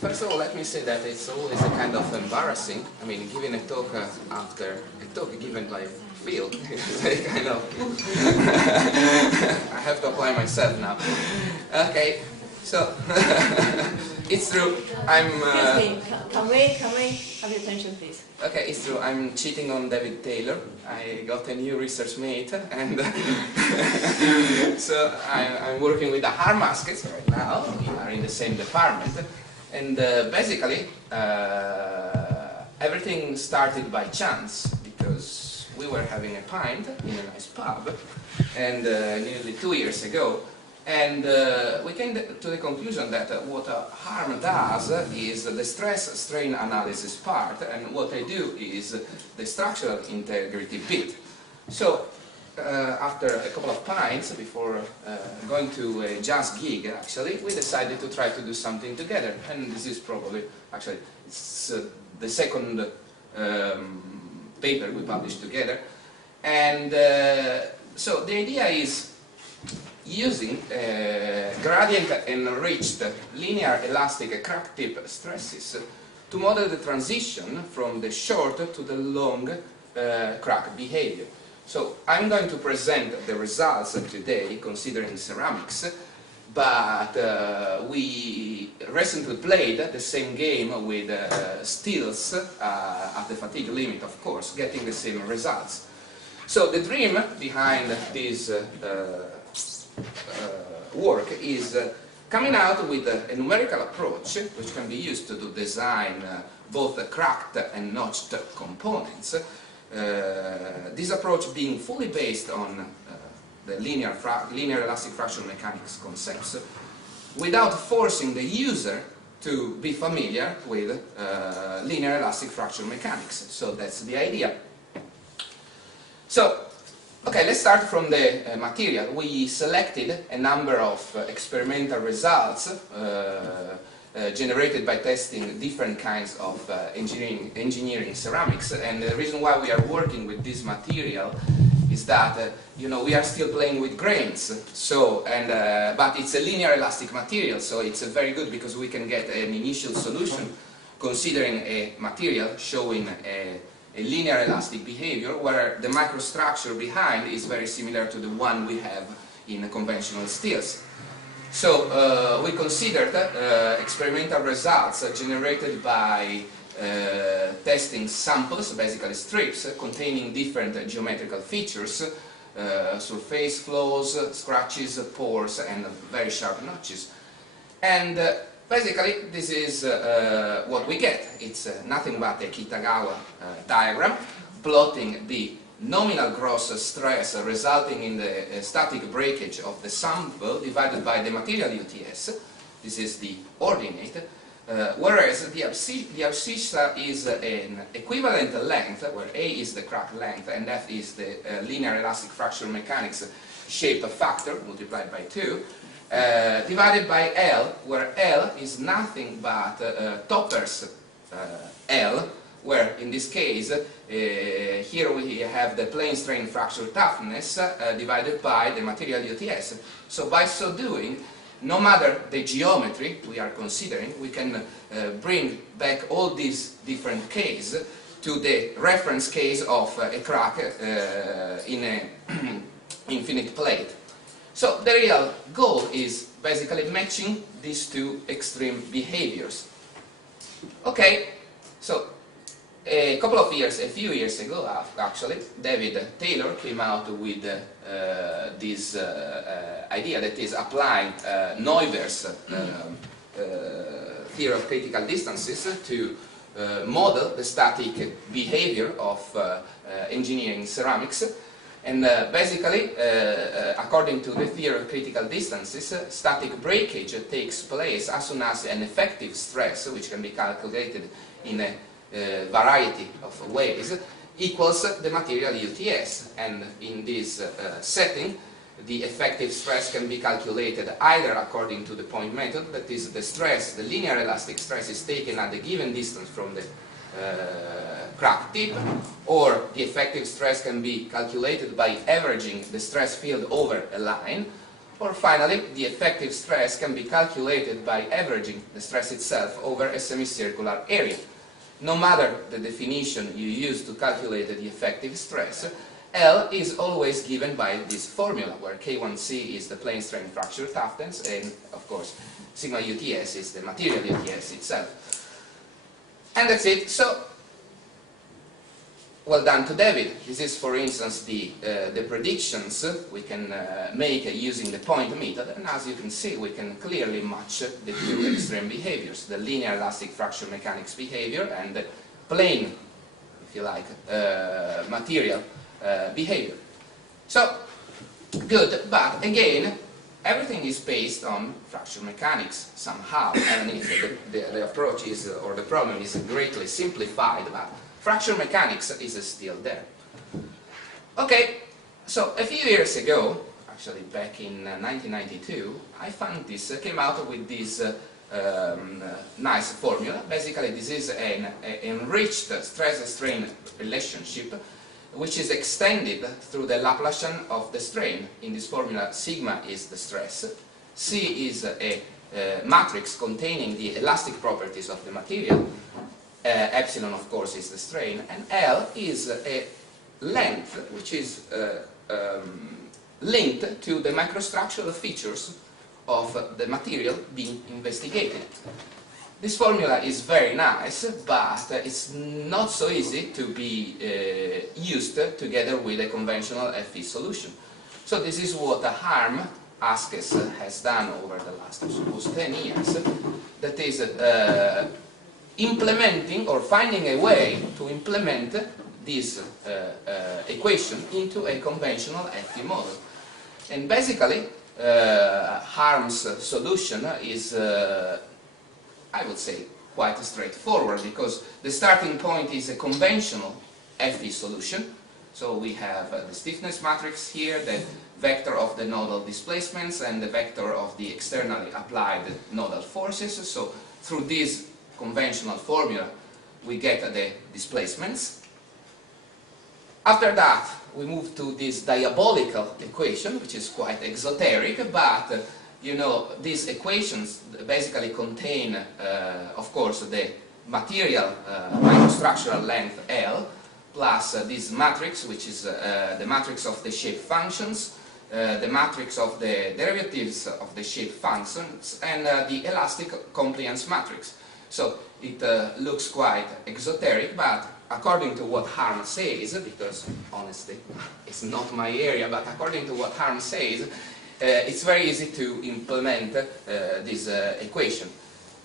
First of all, let me say that it's always a kind of embarrassing. I mean, giving a talk after a talk given by Phil is a kind of... I have to apply myself now. Okay, so it's true. Excuse me. Can we have your attention, please? Okay, it's true. I'm cheating on David Taylor. I got a new research mate, and so I'm working with the Harmaskets right now. We are in the same department, and basically everything started by chance because we were having a pint in a nice pub, and nearly 2 years ago. And we came to the conclusion that what HARM does is the stress-strain analysis part, and what I do is the structural integrity bit. So, after a couple of pints, before going to a jazz gig, actually, we decided to try to do something together. And this is probably, actually, it's the second paper we published together. And so the idea is using gradient-enriched linear elastic crack tip stresses to model the transition from the short to the long crack behavior. So I'm going to present the results today considering ceramics, but we recently played the same game with steels at the fatigue limit, of course, getting the same results. So the dream behind this work is coming out with a numerical approach which can be used to design both the cracked and notched components. This approach being fully based on the linear elastic fracture mechanics concepts without forcing the user to be familiar with linear elastic fracture mechanics. So that's the idea. So, okay, let's start from the material. We selected a number of experimental results generated by testing different kinds of engineering ceramics, and the reason why we are working with this material is that you know, we are still playing with grains. So, but it's a linear elastic material, so it's very good because we can get an initial solution considering a material showing a linear elastic behavior where the microstructure behind is very similar to the one we have in conventional steels. So we considered experimental results generated by testing samples, basically strips, containing different geometrical features, surface flows, scratches, pores, and very sharp notches. And basically, this is what we get. It's nothing but a Kitagawa diagram plotting the nominal gross stress resulting in the static breakage of the sample divided by the material UTS. This is the ordinate. Whereas the abscissa is an equivalent length, where A is the crack length and F is the linear elastic fracture mechanics shape factor multiplied by 2. Divided by L, where L is nothing but Topper's L, where in this case, here we have the plane strain fracture toughness divided by the material UTS. So by so doing, no matter the geometry we are considering, we can bring back all these different cases to the reference case of a crack in an infinite plate. So the real goal is basically matching these two extreme behaviors. Okay, so a few years ago actually, David Taylor came out with this idea that is applying Neuber's theory of critical distances to model the static behavior of engineering ceramics. And basically, according to the theory of critical distances, static breakage takes place as soon as an effective stress, which can be calculated in a variety of ways, equals the material UTS. And in this setting, the effective stress can be calculated either according to the point method, that is the stress, the linear elastic stress is taken at a given distance from the crack tip, or the effective stress can be calculated by averaging the stress field over a line, Or finally, the effective stress can be calculated by averaging the stress itself over a semicircular area. No matter the definition you use to calculate the effective stress, L is always given by this formula, where K1C is the plane strain fracture toughness, and of course sigma UTS is the material UTS itself. And that's it. So, well done to David. This is, for instance, the predictions we can make using the point method, and as you can see, we can clearly match the two extreme behaviors, the linear elastic fracture mechanics behavior and the plane, if you like, material behavior. So, good, but again, everything is based on fracture mechanics somehow, and if the approach is, or the problem is greatly simplified, but fracture mechanics is still there. Okay, so a few years ago, actually back in 1992, Aifantis came out with this nice formula. Basically, this is an enriched stress-strain relationship which is extended through the Laplacian of the strain. In this formula, sigma is the stress, C is a matrix containing the elastic properties of the material, epsilon, of course, is the strain, and L is a length which is linked to the microstructural features of the material being investigated. This formula is very nice, but it's not so easy to be used together with a conventional FE solution. So this is what Harm Askes has done over the last, I suppose, 10 years, that is implementing or finding a way to implement this equation into a conventional FE model. And basically, Harm's solution is I would say quite straightforward, because the starting point is a conventional FE solution. So we have the stiffness matrix here, the vector of the nodal displacements and the vector of the externally applied nodal forces. So through this conventional formula we get the displacements. After that we move to this diabolical equation, which is quite exoteric, but you know, these equations basically contain, of course, the material microstructural length L, plus this matrix, which is the matrix of the shape functions, the matrix of the derivatives of the shape functions, and the elastic compliance matrix. So it looks quite exoteric, but according to what Harm says, because honestly it's not my area, but according to what Harm says, it's very easy to implement this equation.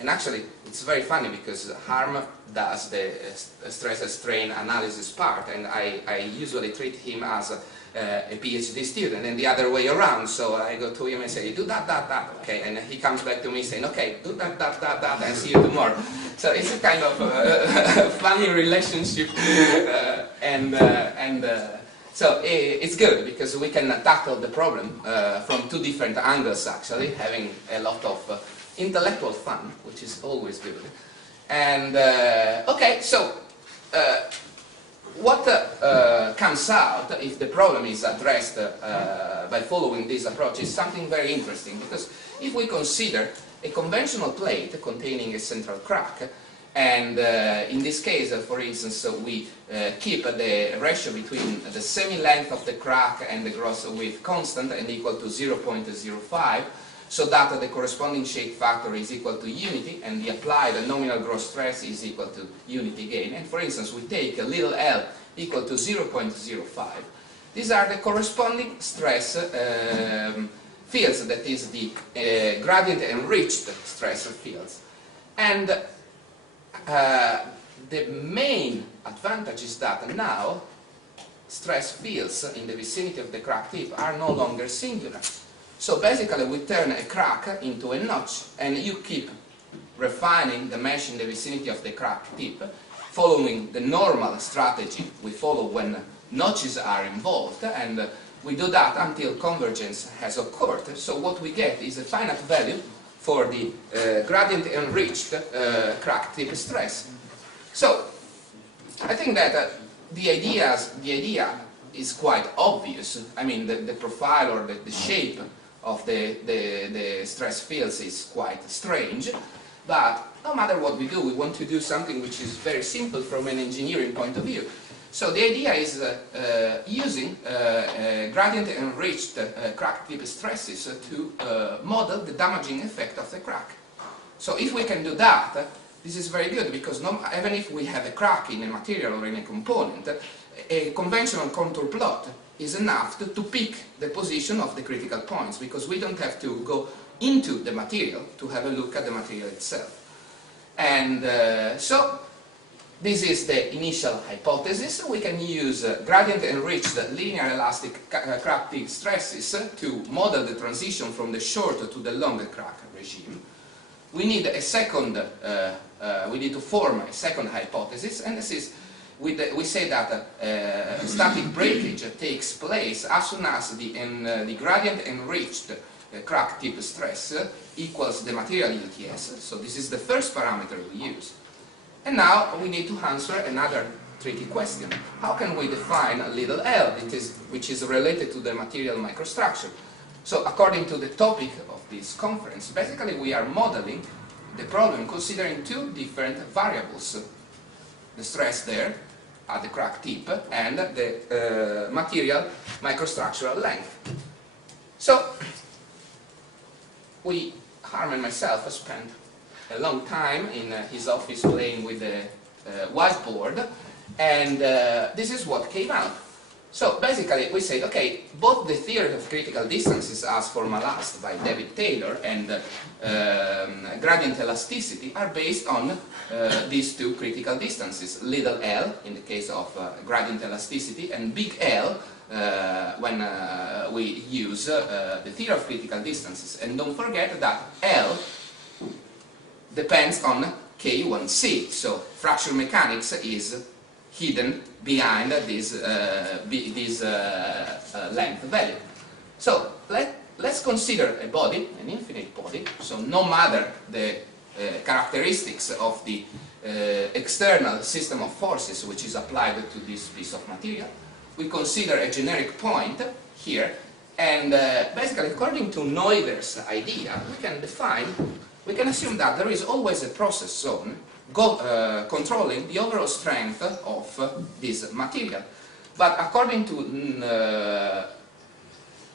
And actually, it's very funny because Harm does the stress-strain analysis part, and I usually treat him as a PhD student, and the other way around. So I go to him and say, do that, okay, and he comes back to me saying, okay, do that, and see you tomorrow. So it's a kind of funny relationship, so it's good because we can tackle the problem from two different angles, actually, having a lot of intellectual fun, which is always good. And okay, so what comes out if the problem is addressed by following this approach is something very interesting, because if we consider a conventional plate containing a central crack, and in this case, for instance, we keep the ratio between the semi-length of the crack and the gross width constant and equal to 0.05, so that the corresponding shape factor is equal to unity and the applied nominal gross stress is equal to unity gain. And for instance, we take a little l equal to 0.05. These are the corresponding stress fields, that is the gradient-enriched stress fields. And the main advantage is that now stress fields in the vicinity of the crack tip are no longer singular. So basically we turn a crack into a notch, and you keep refining the mesh in the vicinity of the crack tip, following the normal strategy we follow when notches are involved, and we do that until convergence has occurred. So what we get is a finite value for the gradient-enriched crack tip stress. So I think that the idea is quite obvious. I mean, the profile or the shape of the stress fields is quite strange, but no matter what we do, we want to do something which is very simple from an engineering point of view. So the idea is using gradient-enriched crack tip stresses to model the damaging effect of the crack. So if we can do that, this is very good, because even if we have a crack in a material or in a component, a conventional contour plot is enough to pick the position of the critical points, because we don't have to go into the material to have a look at the material itself. And so this is the initial hypothesis. We can use gradient-enriched linear elastic crack tip stresses to model the transition from the short to the longer crack regime. We need a second, we need to form a second hypothesis, and this is, we say that static breakage takes place as soon as the gradient-enriched crack tip stress equals the material LTS. So this is the first parameter we use. And now we need to answer another tricky question. How can we define a little l, which is related to the material microstructure? So according to the topic of this conference, basically we are modeling the problem considering two different variables. The stress there at the crack tip and the material microstructural length. So Harm and myself spent a long time in his office playing with the whiteboard, and this is what came out. So basically we said, okay, both the theory of critical distances as formalized by David Taylor and gradient elasticity are based on these two critical distances, little l in the case of gradient elasticity and big L when we use the theory of critical distances. And don't forget that L depends on K1C, so fracture mechanics is hidden behind this length value. So let's consider a body, an infinite body, so no matter the characteristics of the external system of forces which is applied to this piece of material. We consider a generic point here, and basically according to Noether's idea, we can assume that there is always a process zone controlling the overall strength of this material. But according to,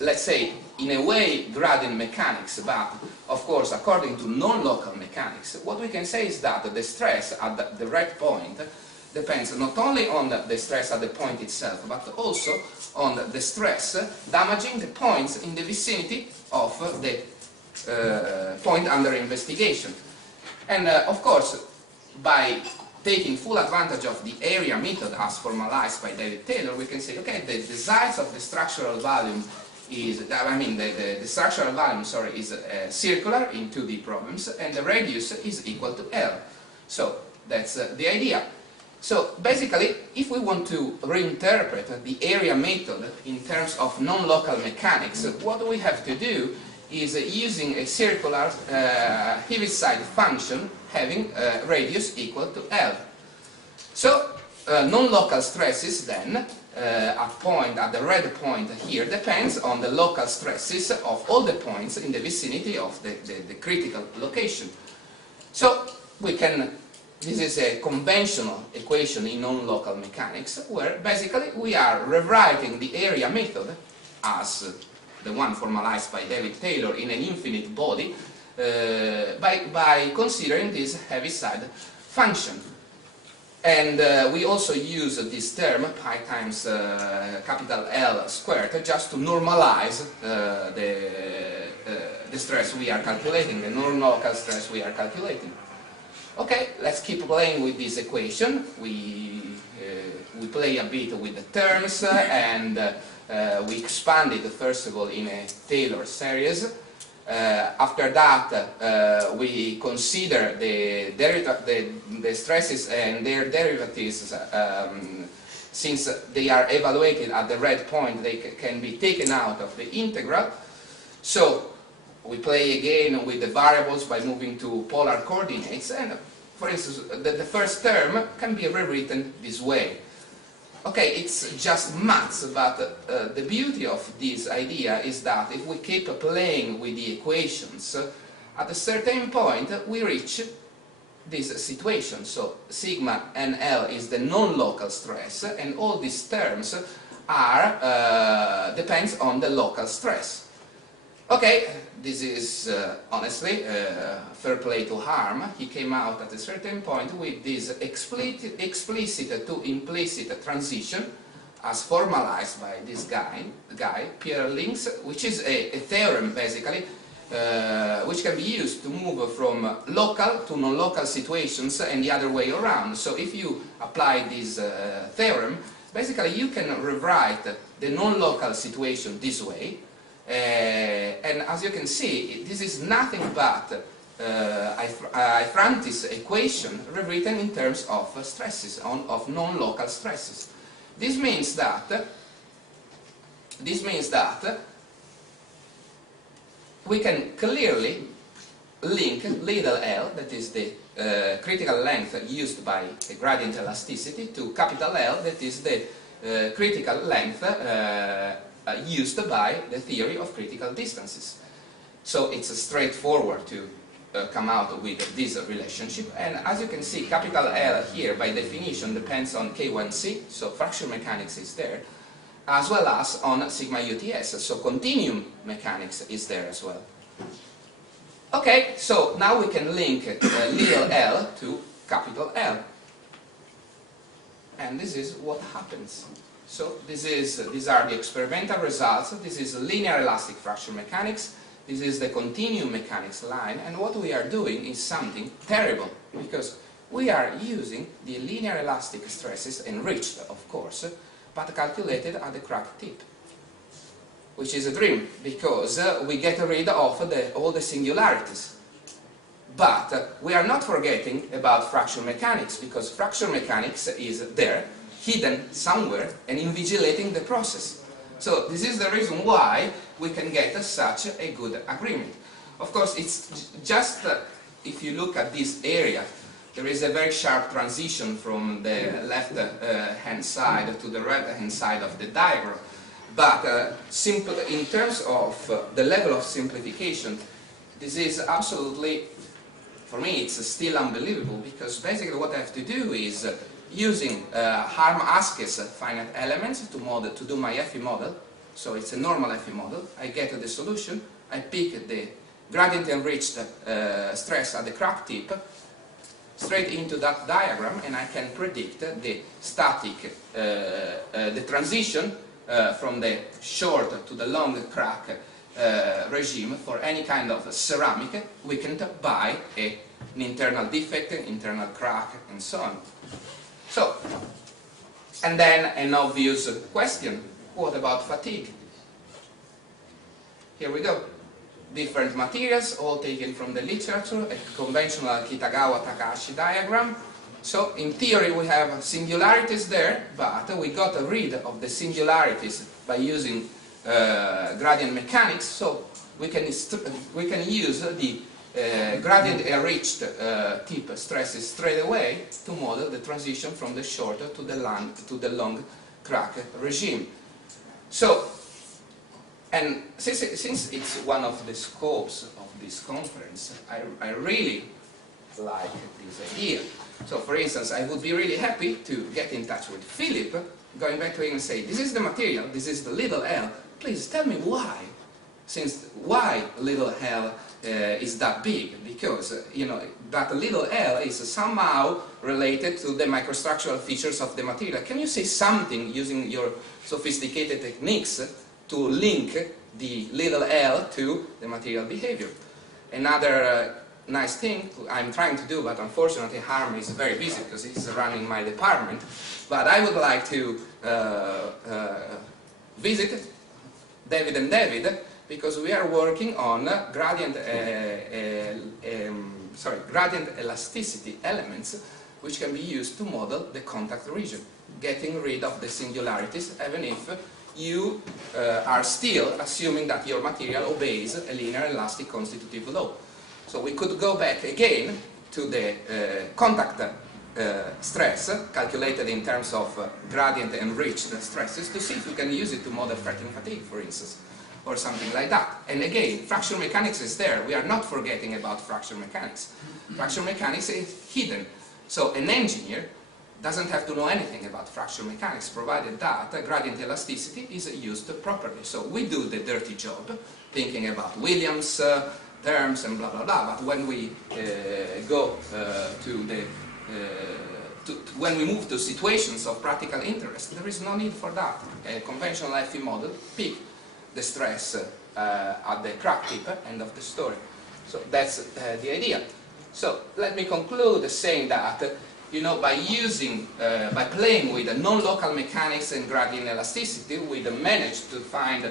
let's say, in a way, gradient mechanics, but of course according to non-local mechanics, what we can say is that the stress at the red point depends not only on the stress at the point itself, but also on the stress damaging the points in the vicinity of the point under investigation. And of course, by taking full advantage of the area method as formalized by David Taylor, we can say, okay, the size of the structural volume is, the structural volume, is circular in 2D problems, and the radius is equal to L. So that's the idea. So basically, if we want to reinterpret the area method in terms of non-local mechanics, what we have to do is using a circular Heaviside function having radius equal to L. So non-local stresses then at the red point here depends on the local stresses of all the points in the vicinity of the critical location. So this is a conventional equation in non-local mechanics where basically we are rewriting the area method as the one formalized by David Taylor in an infinite body by considering this Heaviside function. And we also use this term, pi times capital L squared, just to normalize the stress we are calculating, the non-local stress we are calculating. Okay, let's keep playing with this equation. We play a bit with the terms and we expand it first of all in a Taylor series. After that, we consider the stresses and their derivatives. Since they are evaluated at the red point, they can be taken out of the integral. So we play again with the variables by moving to polar coordinates, and for instance, the first term can be rewritten this way. Okay, it's just maths, but the beauty of this idea is that if we keep playing with the equations, at a certain point we reach this situation. So sigma NL is the non-local stress, and all these terms are depends on the local stress. Okay, this is honestly fair play to Harm. He came out at a certain point with this explicit to implicit transition as formalized by this guy Pierre Links, which is a theorem basically which can be used to move from local to non-local situations and the other way around. So if you apply this theorem, basically you can rewrite the non-local situation this way. And as you can see, this is nothing but Aifantis equation rewritten in terms of stresses, of non-local stresses. This means that we can clearly link little l, that is the critical length used by a gradient elasticity, to capital L, that is the critical length used by the theory of critical distances. So it's straightforward to come out with this relationship, and as you can see, capital L here by definition depends on K1C, so fracture mechanics is there, as well as on sigma UTS, so continuum mechanics is there as well. Okay, so now we can link little l to capital L, and this is what happens. So these are the experimental results. This is linear elastic fracture mechanics. This is the continuum mechanics line, and what we are doing is something terrible, because we are using the linear elastic stresses, enriched of course, but calculated at the crack tip, which is a dream, because we get rid of all the singularities. But we are not forgetting about fracture mechanics, because fracture mechanics is there, hidden somewhere, and invigilating the process. So this is the reason why we can get such a good agreement. Of course, it's just, if you look at this area, there is a very sharp transition from the left-hand side to the right-hand side of the diagram. But in terms of the level of simplification, this is absolutely, for me, it's still unbelievable, because basically what I have to do is using Harm-Askes finite elements to do my FE model. So it's a normal FE model. I get the solution. I pick the gradient-enriched stress at the crack tip straight into that diagram, and I can predict the static, the transition from the short to the long crack regime for any kind of ceramic weakened by an internal defect, internal crack, and so on. So, and then an obvious question, what about fatigue? Here we go. Different materials, all taken from the literature, a conventional Kitagawa-Takahashi diagram. So, in theory we have singularities there, but we got rid of the singularities by using gradient mechanics, so we can use the gradient-enriched tip stresses straight away to model the transition from the short to the long crack regime. So, and since it's one of the scopes of this conference, I really like this idea. So, for instance, I would be really happy to get in touch with Philip, going back to him and say, this is the material, this is the little l, please tell me why. Why little l is that big? Because, you know, that little l is somehow related to the microstructural features of the material. Can you say something using your sophisticated techniques to link the little l to the material behavior? Another nice thing I'm trying to do, but unfortunately Harm is very busy because he's running my department, but I would like to visit David and David, because we are working on gradient elasticity elements which can be used to model the contact region, getting rid of the singularities, even if you are still assuming that your material obeys a linear elastic constitutive law. So we could go back again to the contact stress, calculated in terms of gradient-enriched stresses, to see if we can use it to model cracking fatigue, for instance, or something like that. And again, fracture mechanics is there. We are not forgetting about fracture mechanics. Fracture mechanics is hidden. So an engineer doesn't have to know anything about fracture mechanics, provided that gradient elasticity is used properly. So we do the dirty job, thinking about Williams terms and blah blah blah. But when we when we move to situations of practical interest, there is no need for that. A conventional FE model pick the stress at the crack tip, end of the story. So that's the idea. So let me conclude saying that, you know, by playing with the non-local mechanics and gradient elasticity, we managed to find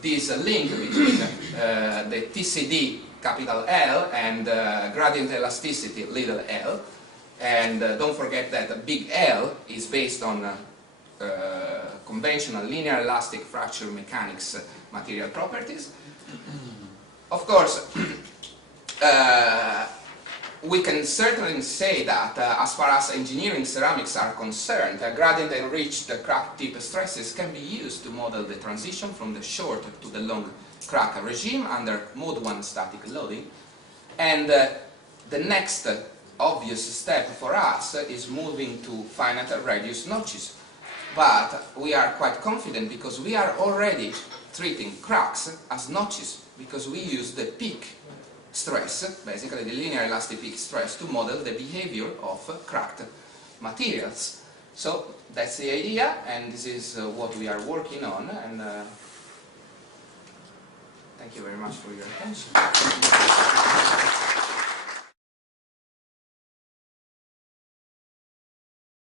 this link between the TCD capital L and gradient elasticity little l. And don't forget that big L is based on conventional linear elastic fracture mechanics material properties. Of course, we can certainly say that as far as engineering ceramics are concerned, gradient-enriched crack tip stresses can be used to model the transition from the short to the long crack regime under mode 1 static loading. And the next obvious step for us is moving to finite radius notches. But we are quite confident because we are already treating cracks as notches, because we use the peak stress, basically the linear elastic peak stress, to model the behavior of cracked materials. So that's the idea, and this is what we are working on. And thank you very much for your attention.